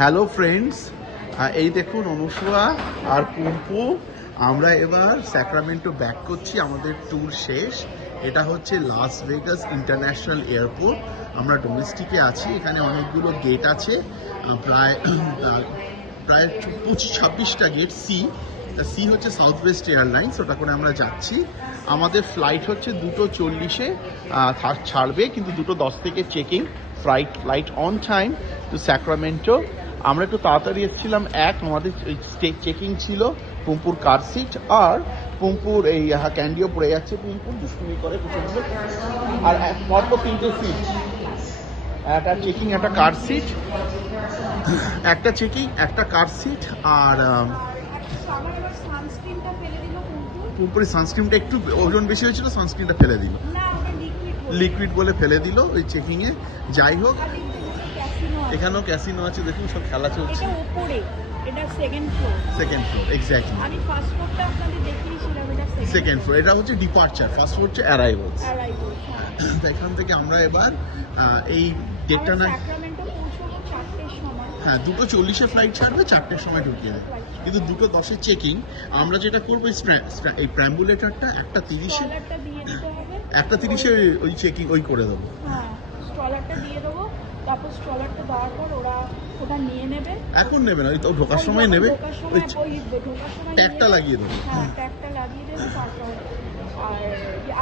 Hello friends, এই দেখুন অনুসুয়া আর পুম্পু। আমরা এবার স্যাক্রামেন্টো ব্যাক করছি, আমাদের ট্যুর শেষ। এটা হচ্ছে লাস ভেগাস ইন্টারন্যাশনাল এয়ারপোর্ট। আমরা ডোমেস্টিকে আছি, এখানে অনেকগুলো গেট আছে, প্রায় 25-26টা গেট। সি হচ্ছে সাউথ ওয়েস্ট এয়ারলাইন্স, ওটা করে আমরা যাচ্ছি। আমাদের ফ্লাইট হচ্ছে 2:40-এ ছাড়বে, কিন্তু 2:10 থেকে checking. Flight on time to Sacramento. আমরা একটু তাড়াতাড়ি এসেছিলাম, আমাদের চেকিং ছিল পুম্পুর কার সিট, আর পুম্পুর এই ক্যান্ডিও পড়ে যাচ্ছে, পুম্পুর দুষ্টুমি করে প্রচন্ড। আর পরপর 3টে সিট, একটা চেকিং, একটা কার সিট, একটা চেকিং, একটা কার সিট। আর পুম্পুরের সানস্ক্রিনটা একটু ওজন বেশি হয়েছিল, সানস্ক্রিনটা ফেলে দিল, লিকুইড বলে ফেলে দিল ওই চেকিংয়ে। যাই হোক, এখানেও ক্যাসিনো আছে, দেখুন সব খেলা চলছে। Second floor, exactly. আমি ফার্স্ট ফ্লোরটা আপনাদের দেখিয়েছিলাম, এটা সেকেন্ড ফ্লোর। এটা হচ্ছে ডিপার্চার, ফার্স্ট ফ্লোর হচ্ছে অ্যারাইভালস। এখান থেকে আমরা এবার এই গেটটা না, স্যাক্রামেন্টো পৌঁছবো 4টের সময়। হ্যাঁ 2:40-এ ফ্লাইট ছাড়বে, 4টের সময় ঢুকিয়ে দেবে, কিন্তু 2:10-এ চেকিং। আমরা যেটা করবো, এই প্র্যাম্বুলেটারটা 1:30-এ, স্ট্রলারটা দিয়ে দিতে হবে, 1:30-এ ওই চেকিং ওই করে দেবো। হ্যাঁ স্ট্রলারটা দিয়ে দেবো, তারপর স্ট্রলারটা দেওয়ার পর ওটা নিয়ে নেবে। এখন নেবে না, ওই তো ঢোকার সময় নেবে, ওই ট্যাগটা লাগিয়ে দেবো। হ্যাঁ ট্যাগটা লাগিয়ে দেবে। তারপর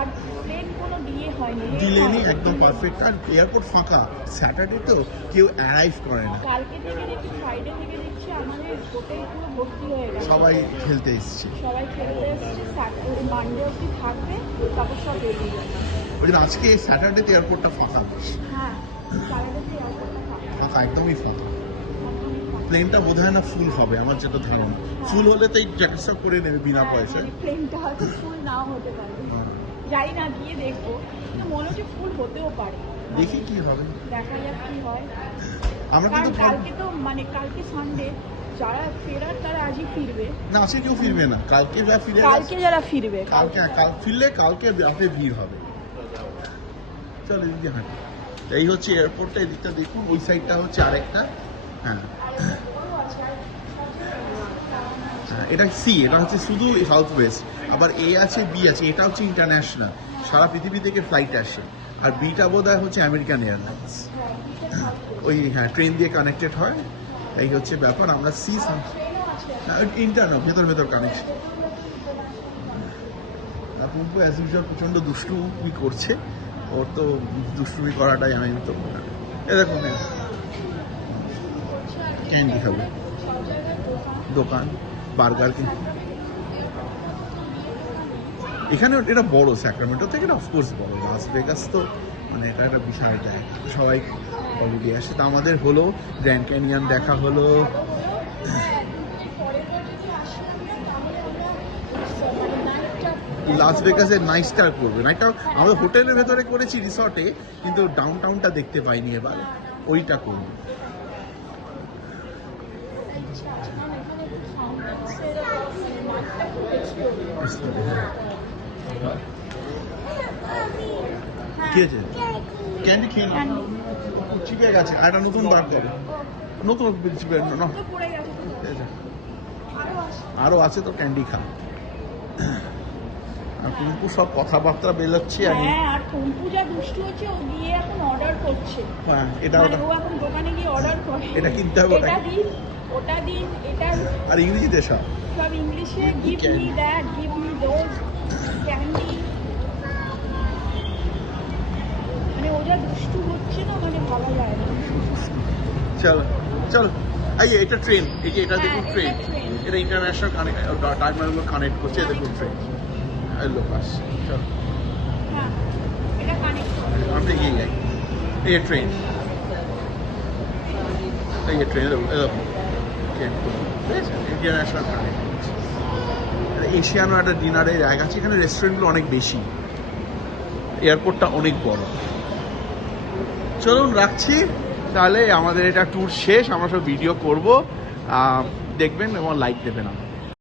আর প্লেন কোনো ডিলে হয়নি, ডিলেনি, একদম পারফেক্ট। আর এয়ারপোর্ট ফাঁকা, স্যাটারডে তো কেউ অ্যারাইভ করে না। কালকে থেকে দেখছি, ফ্রাইডে থেকে দেখছি আমাদের হোটেল পুরো ভর্তি হয়ে গেছে, সবাই খেলতে এসছে, সবাই খেলতে এসছে। মানডে অবধি থাকবে, তারপর সব বেরিয়ে যাবে। ওই জন্য আজকে স্যাটারডেতে এয়ারপোর্টটা ফাঁকা। হ্যাঁ স্যাটারডেতে এয়ারপোর্টটা ফাঁকা, একদমই ফাঁকা। প্লেনটা বোধ হয় না ফুল হবে, আমার যেটা ধারণা। ফুল হলে তো এই জ্যাকেট সব করে নেবে বিনা পয়সায়। প্লেনটা হয়তো ফুল নাও হতে পারে, যাই না, গিয়ে দেখবো। কিন্তু মনে হচ্ছে ফুল হতেও পারে, দেখি কি হবে, দেখা যাক কি হয়। আমরা কিন্তু কালকে তো কালকে সানডে, যারা ফেরার তারা আজই ফিরবে না, আজকে কেউ ফিরবে না। কালকে যারা ফিরে, যারা ফিরবে ফিরলে কালকে রাতে ভিড় হবে। চলো এদিকে হাঁটি। এই হচ্ছে এয়ারপোর্টটা, এদিকটা দেখুন, ওই সাইডটা হচ্ছে আরেকটা। হ্যাঁ এটা এটা হচ্ছে শুধু সাউথ ওয়েস্ট। আবার এ আছে, বি আছে, এটা হচ্ছে ইন্টারন্যাশনাল, সারা পৃথিবী থেকে ফ্লাইট আসে। আর বিটা বোধ হয় হচ্ছে আমেরিকান এয়ারলাইন্স, ওই হ্যাঁ ট্রেন দিয়ে কানেক্টেড হয়। এই হচ্ছে ব্যাপার। আমরা ইন্টারনাল, ভেতর কানেকশন। পুম্পু অ্যাজ ইউজুয়াল প্রচণ্ড দুষ্টুমি করছে, ওর তো দুষ্টুমি করাটাই আমি তো। এ দেখুন, ক্যান্ডি খাবে, দোকান, বার্গার। এখানে এটা বড়, স্যাক্রামেন্টো থেকে এটা অফকোর্স বড়। লাস ভেগাস তো এটা একটা বিশাল জায়গা, সবাই হলিডে আসে। তা আমাদের হলো গ্র্যান্ড ক্যানিয়ন দেখা হলো। লাস ভেগাসের নাইট স্টার করবে, নাইটটা আমাদের হোটেলের ভেতরে করেছি রিসর্টে, কিন্তু ডাউন টাউনটা দেখতে পাইনি, এবার ওইটা করবো। কি আছে? ক্যান্ডি খেয়ে না, চিপে গেছে। আর একটা নতুন বার করো, নতুন চিপে না, আরো আছে তো, ক্যান্ডি খা। আর পুম্পু সব কথাবার্তা বেরোচ্ছে। আর পুম্পু যা দুষ্টু হচ্ছে, ও গিয়ে এখন অর্ডার করছে। হ্যাঁ এটা ও এখন দোকানে গিয়ে অর্ডার করে, এটা কিনতে হবে, এটা দিন, ওটা দিন, এটা। আর ইংরেজিতে সব ইংলিশে, give me that, give me those, candy. ও যা দুষ্টু হচ্ছে না, ভাবা যায় না। চলো এই এটা ট্রেন, এই যে এটা দেখুন ট্রেন, এটা ইন্টারন্যাশনাল টার্মিনাল কানেক্ট করছে। দেখুন ট্রেন লোক আসছে। চলো এটা কানেক্ট আমরা এগিয়ে যাই। এই ট্রেন, এই ট্রেন ইন্টারন্যাশনাল কানেক্ট করছে। এশিয়ানো একটা ডিনারের জায়গা আছে, এখানে রেস্টুরেন্টগুলো অনেক বেশি, এয়ারপোর্টটা অনেক বড়। চলুন রাখছি তাহলে, আমাদের এটা ট্যুর শেষ। আমরা সব ভিডিও করবো, দেখবেন এবং লাইক দেবেন।